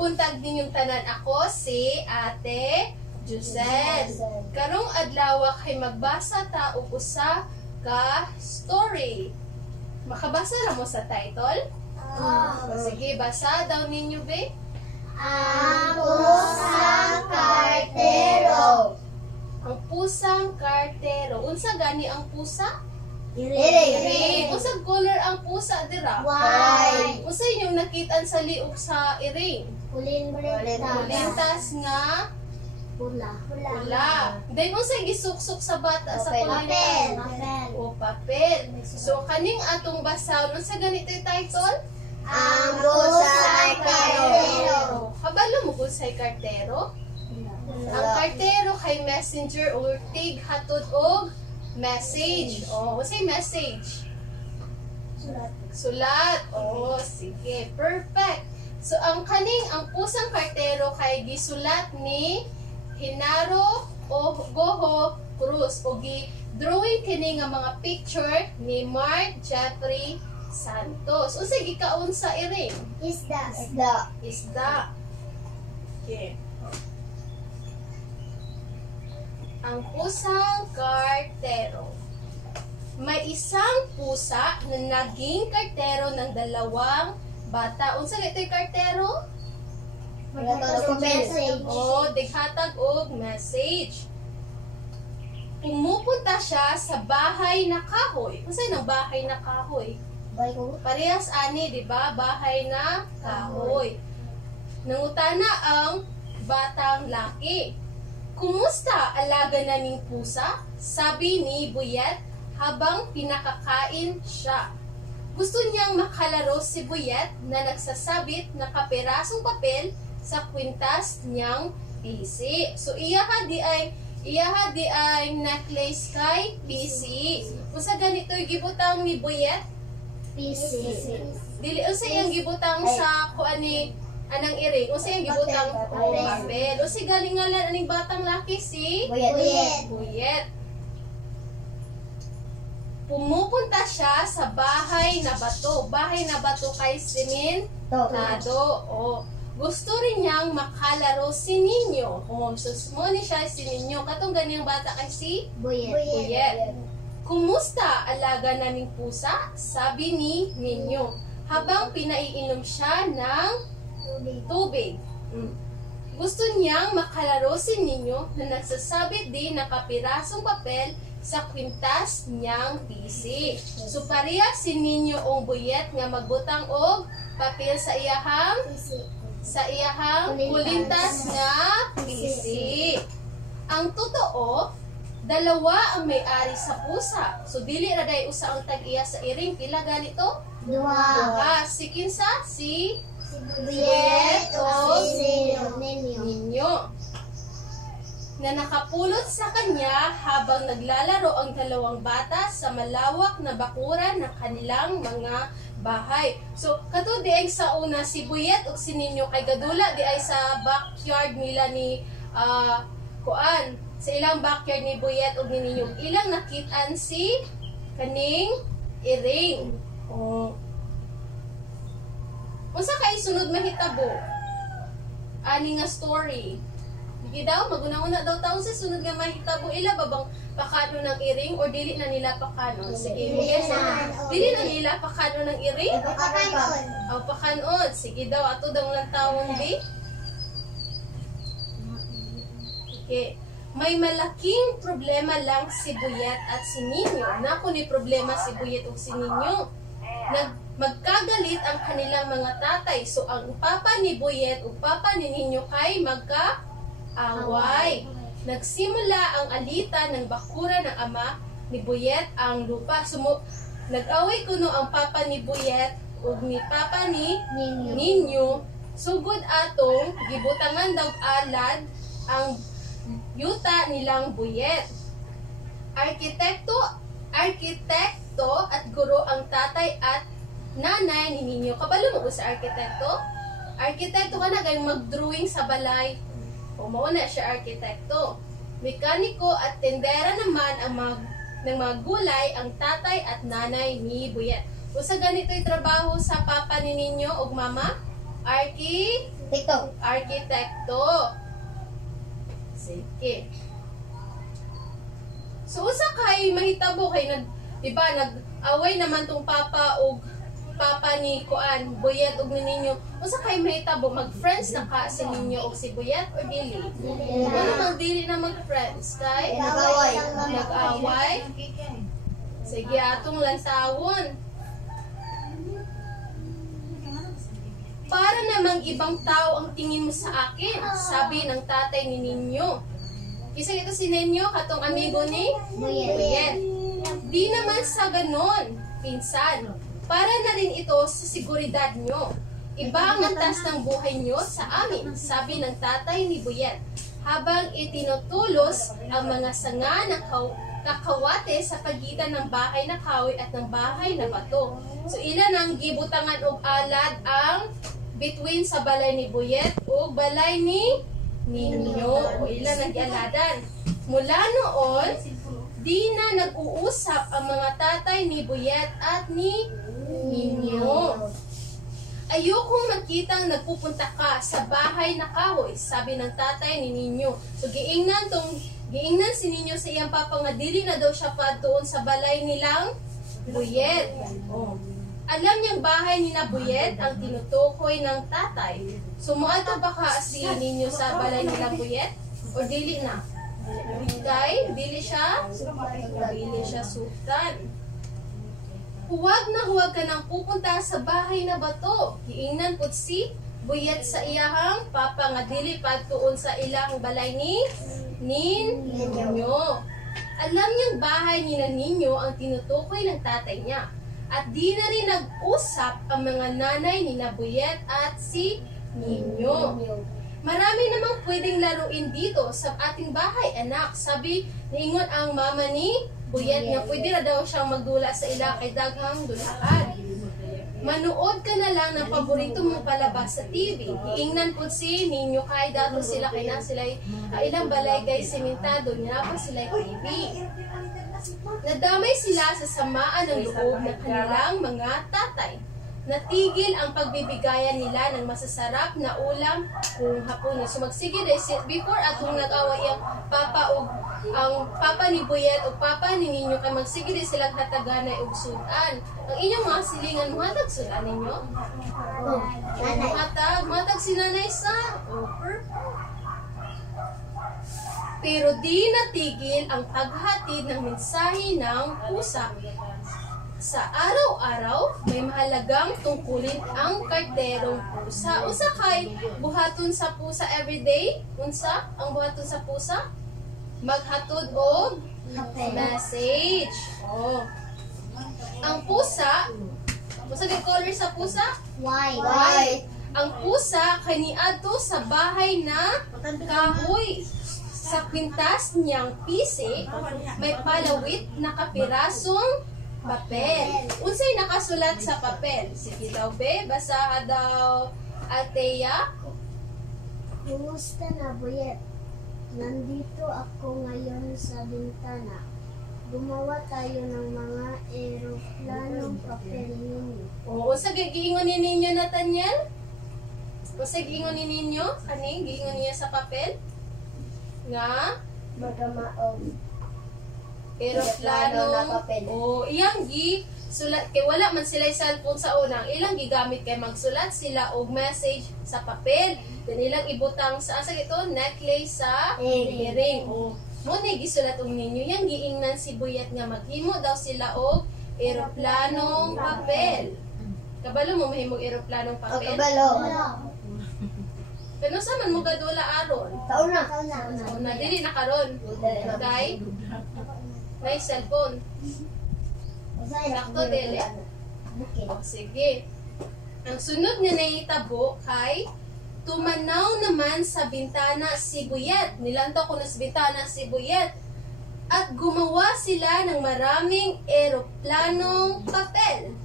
buntag ninyong tanan, ako si Ate Josel. Karong adlaw kay magbasa ta og usa ka story. Makabasa na mo sa title? Sige, basa daw ninyo, be. Ang pusang kartero. Ang pusang kartero. Unsa gani ang pusa? Iring. Unsa color ang pusa dira? White. Unsa yung nakitaan sa liog sa iring? Kulintas nga Pula. pula. Then unsa gisuksok sa bata sa kulintas? Papel. O papel. So kaning atong basahon, unsa ganito yung title? Ang pusang kartero. Kabalo mo kung sa'y kartero? Ang kartero kay messenger or tig hatod og message. O, unsay message? Sulat. O, sige. Perfect. So, ang pusang kartero kay gisulat ni Hinaro o Goho Cruz. O drawing kini nga mga picture ni Mark Jeffrey Santos. Unsay gikaon sa iring? Isda. Okay. Ang pusang kartero. May isang pusa na naging kartero ng dalawang bata. Unsa gito'y kartero? Dighatag og message. Pumupunta siya sa bahay na kahoy. Unsay nang bahay na kahoy? Parehas ani, di ba? Bahay na kahoy. Nangutana ang batang laki. Kumusta alaga naming pusa? Sabi ni Buyet habang pinakakain siya. Gusto niyang makalaro si Buyet na nagsasabit na kapirasong papel sa kwintas niyang PC. So iyaha di ay necklace kay PC. Unsa ganito yung gibutang ni Buyet? PC. Dili unsa iyang gibutang sa kuan ni anang iring? Unsa iyang gibutang papel? Unsa galingalan aning batang laki si Buyet. Pumupunta siya sa bahay na bato. Bahay na bato kay simentado. O, gusto rin niyang makalaro si Ninyo. So, ni siya si Ninyo. Katong ganiyang bata kay si Buyet. Kumusta alaga naming pusa? Sabi ni Ninyo. Habang pinaiinom siya ng tubig. Gusto niyang makalaro si Ninyo na nagsasabit din na kapirasong papel sa kwintas niyang PC. So pareha si Ninyo o Buyet nga magbutang og papel sa iyahang kulintas nga PC. Ang totoo, dalawa ang may-ari sa pusa. So dili ra day usa ang tag-iya sa iring. Pila ganito? Duha. Si kinsa? Si Buyet o Ninyo. Na nakapulot sa kanya habang naglalaro ang dalawang bata sa malawak na bakuran ng kanilang mga bahay. So, kato di ay sa una si Buyet o si Ninyo kay gadula di ay sa backyard nila ni sa ilang backyard ni Buyet o ni Ninyo. Ilang nakitaan si kaning iring. Unsa kay sunod mahitabo? Ani nga story. Hindi daw, maguna-una daw taon sa sunod nga mahitabo. Ila babang pakano ng iring or dili na nila pakano? Sige, dili na nila pakano ng iring? Pakanon. Sige daw, ato daw ng taon, di? Okay. May malaking problema lang si Buyet at si Ninyo. Naku ni problema si Buyet o si Ninyo. Magkagalit ang kanilang mga tatay. So, ang papa ni Buyet o papa ni Ninyo kay magka-away. Nagsimula ang alitan ng bakura ng ama ni Buyet ang lupa. So, nag-away kuno ang papa ni Buyet o ni papa ni Ninyo. Sugod atong gibutangan daw alad ang yuta nilang Buyet. Arkitekto at guro ang tatay at nanay ni Ninyo. Kabalo mo sa arkitekto? Arkitekto ka na gayong mag-drawing sa balay. O mauna siya arkitekto. Mekaniko at tendera naman ang ng mga gulay ang tatay at nanay ni Buyet. O sa ganito'y trabaho sa papa ni Ninyo o mama? Arkitekto. Sige. So usa kay mahitabo kay diba nag-away naman tong papa ni Kuan, Buyet ug ni Ninyo. Usa kay mahitabo mag-friends na ka si Ninyo ug si Buyet or dili? Ano mang dili na mag-friends kay nag-away. Sige atong lansawon. Para namang ibang tao ang tingin mo sa akin, sabi ng tatay ni Ninyo. Kisa ito si Ninyo, katong amigo ni Buyet. Di naman sa ganon, pinsan. Para na rin ito sa seguridad nyo. Iba ang antas ng buhay nyo sa amin, sabi ng tatay ni Buyet. Habang itinutulos ang mga sanga ng kakawate sa pagitan ng bahay na kahoy at ng bahay na bato. So ilan ang gibutangan og alad ang between sa balay ni Buyet ug balay ni Ninyo. O ilan ang gialadan. Mula noon, di na nag-uusap ang mga tatay ni Buyet at ni Ninyo. Ayokong makitang nagpupunta ka sa bahay na kahoy, sabi ng tatay ni Ninyo. So giingnan si Ninyo sa iyang papa nga dili na daw siya doon sa balay nilang Buyet. Oh. Alam niyang bahay ni na Buyet ang tinutukoy ng tatay. Sumuato ba ka si Ninyo sa balay nila Buyet? O dili na? Dahil dili siya sultan. Huwag ka nang pupunta sa bahay na bato. Giingnan pud si Buyet sa iyahang papa nga dili padtuon sa ilang balay ni Ninyo. Alam niyang bahay ni Ninyo ang tinutukoy ng tatay niya. At di na rin nag-usap ang mga nanay ni Buyet at si Ninyo. Marami namang pwedeng laruin dito sa ating bahay, anak. Sabi, niingon ang mama ni Buyet nga pwede na daw siyang magdula sa ila kay daghang dulaan. Manood ka na lang ng paborito mong palabas sa TV. Iingnan po si Ninyo kay dato sila kay na sila ilang balay kay sementado niya pa sila TV. Nadamay sila sa samaan ng loob ng kanilang mga tatay. Natigil ang pagbibigayan nila ng masasarap na ulam kung hapon. So magsige before atong nag-away ang papa ni Buyet o papa ni Ninyo kay magsige silang hataganay og sudan. Ang inyong mga silingan hatag sudan ninyo? Matag si nanay sa pero di natigil ang paghatid ng mensahe ng pusa. Sa araw-araw, may mahalagang tungkulin ang karterong pusa. Usa kay buhaton sa pusa everyday? Unsa ang buhaton sa pusa? Maghatod og message. Oh. Ang pusa, usa kay color sa pusa? White. Ang pusa kaniadto sa bahay na kahoy. Sa kwintas niyang pisi, may palawit na kapirasong papel. Unsay nakasulat sa papel? Sige daw, be. Basaha daw, Althea. Kumusta na, Buyet? Nandito ako ngayon sa bintana. Gumawa tayo ng mga eroplanong papel ninyo. Oo, sa giingon ni ninyo, Nathaniel? O sa giingon ni ninyo? Ani, giingon niya sa papel? Nga? Magamaog. Eroplano na papel. O, iyang sulat kay wala man sila cellphone sa unang ilang gigamit kay magsulat sila og message sa papel. Then ilang ibutang sa asa ito necklace sa earring. O, mo ni gisulat og ninyo yang giingnan si Buyet nga maghimo daw sila og eroplanong papel. Kabalo mo mahimong eroplanong papel? Kabalo. Pero sa man mo gadula aron? Tauna. Dili na karon. Kay may cellphone. Sakto dili. O sige. Ang sunod nga nahitabo kay tumanaw naman sa bintana si Buyet. Nilantaw ko na sa bintana si Buyet. At gumawa sila ng maraming eroplanong papel.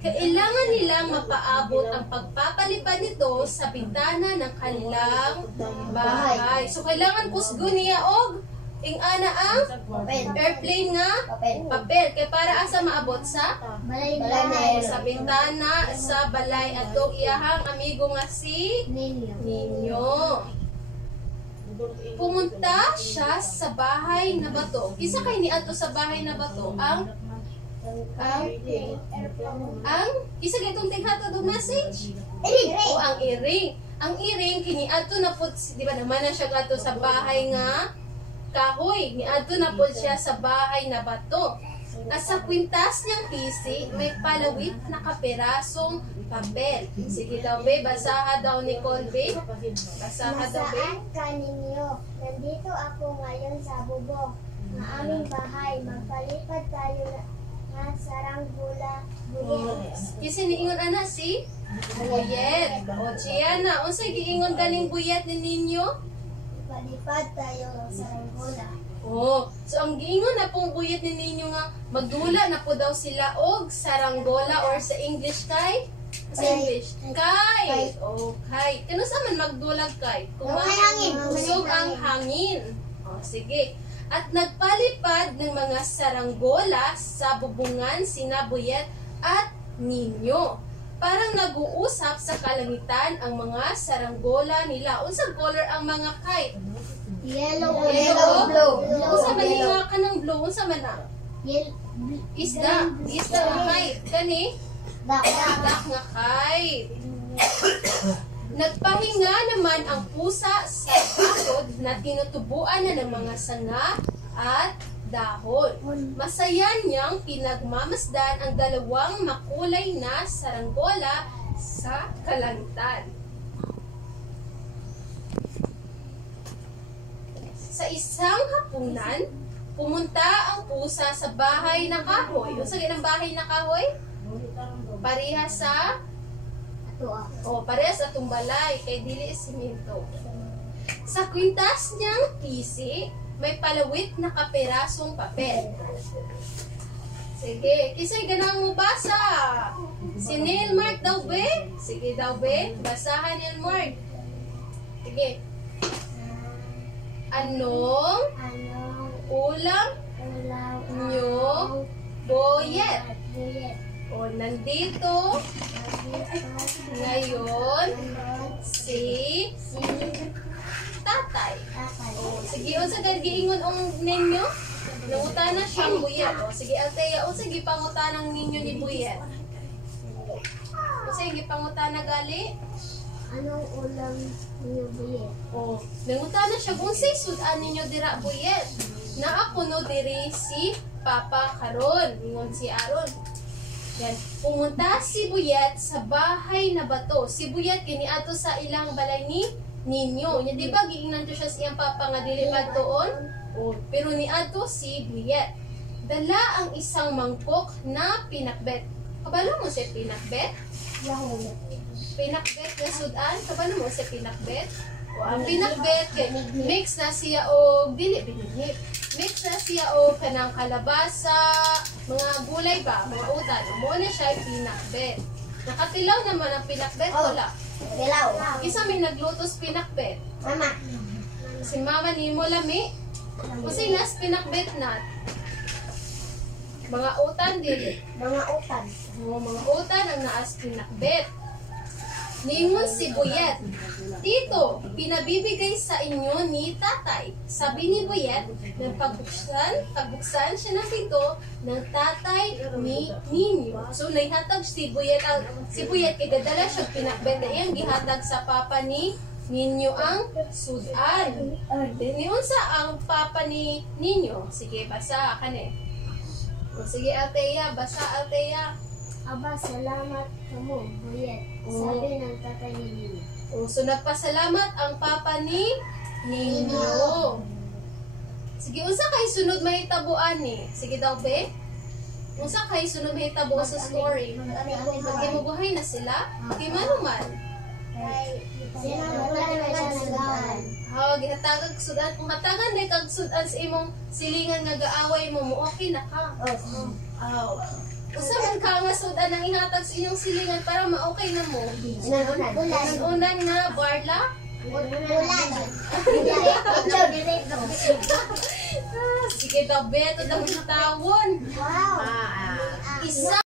Kailangan nilang mapaabot ang pagpapalipad nito sa bintana ng kanilang bahay. So, kailangan kusgo niya og ing ana ang airplane nga papel. Kay para asa maabot sa Balay. sa bintana sa balay atong iyahang amigo nga si Ninyo. Pumunta siya sa bahay na bato. Kisa kay niadto sa bahay na bato ang isa gaytong tinghato do message. O ang iring. Ang iring kiniadto na pud, di ba naman na siya gadto sa bahay nga kahoy. Niadto na pud siya sa bahay na bato. At sa kwintas niyang pisi, may palawit na kapirasong papel. Sige daw, be. Basaha daw ni Colby. Basaha daw, be. Nasaan ka ninyo? Nandito ako ngayon sa bubong ng aming bahay. Magpalipad tayo na saranggula buyet. Kasi niingon ana si Buyet. O, Gianna, unsay giingon galing Buyet ni ninyo? Magpalipad tayo ng saranggula. Oh, so ang giingon na pong Buyet ni ninyo nga magdula na po daw sila og saranggola or sa English kay? Sa English. Kay. Okay. Kano sa man magdulag kay? Kung May hangin. usog ang hangin. Oh, sige. At nagpalipad ng mga saranggola sa bubungan sina Buyet at Ninyo. Parang nag-uusap sa kalangitan ang mga saranggola nila. Unsang color ang mga kite? Yellow. Blue. Unsa man yung ka ng blue? Unsa man na? Isda. Isda ang kite. Kani? Dak nga kite. Nagpahinga naman ang pusa sa bakod na tinutubuan na ng mga sanga at dahon. Masaya niyang pinagmamasdan ang dalawang makulay na saranggola sa kalangitan. Sa isang hapunan, pumunta ang pusa sa bahay na kahoy. Yung sa ginang bahay na kahoy? Pareha sa parehas sa tumbalay kay dili simento. Sa kwintas niyang pisi, may palawit na kapirasong papel. Sige, kisay ganang mo basa. Si Neil Mark daw be? Sige daw be, basahan Neil Mark. Sige. Anong ulam nyo Buyet? O, nandito ngayon si tatay. O, sige, o sa giingon ang ninyo? Nangutana siyang Buyet. O, sige, Althea, o sige, pangutanang ninyo ni Buyet. O, sige, pangutana gali. Anong ulam niyo Buyet? O, nangutana siya, kung say sudan ninyo dira Buyet. Na ako no diri si Papa karon, ingon si Aaron. Yan. Pumunta si Buyet sa bahay na bato. Si Buyet kiniadto sa ilang balay ni Ninyo. Nya di ba giingnan to siya sa iyang papa nga dili padtoon? Oh, pero niadto si Buyet. Dala ang isang mangkok na pinakbet. Kabalo mo si pinakbet? Pinakbet na sudan, kabalo mo si pinakbet? O, ang pinakbet kay mix na siya og dili binihip. Mix na siya o kanang kalabasa, mga gulay ba, mga utan. Mo na siya pinakbet. Nakatilaw naman ang pinakbet, wala. Dilaw. Isa may naglutos pinakbet. Mama. Si mama ni mo lami. Kasi nas pinakbet na. Mga utan dili. Mga utan. Mga utan ang naas pinakbet. Ningon si Buyet, Tito, pinabibigay sa inyo ni tatay. Sabi ni Buyet, nang pagbuksan siya ng pinto ng tatay ni Ninyo. So, naihatag si Buyet kay gadala siya pinakbet na iyang gihatag sa papa ni Ninyo ang sudan. Niyon sa ang papa ni Ninyo. Sige, basa ka na. Sige, Althea, basa Althea. Aba, salamat kamo, Buyet. Sabi ng tatay ni Ninyo. So, nagpasalamat ang papa ni Ninyo. Sige, unsa kay sunod mahitabuan ni? Sige daw, be? Unsa kay sunod mahitabo sa story? Magkimubuhay na sila? Kay manuman? Gihatagag sudan. Kung hatagan na kag sudan sa imong silingan nga gaaway mo, okay na ka. Usa man ka nga sudan ang ihatag sa inyong silingan para ma-okay na mo. Unan nga barla? Bulan. Sige, dabe. Ito daw yung tawon. Wow. Isa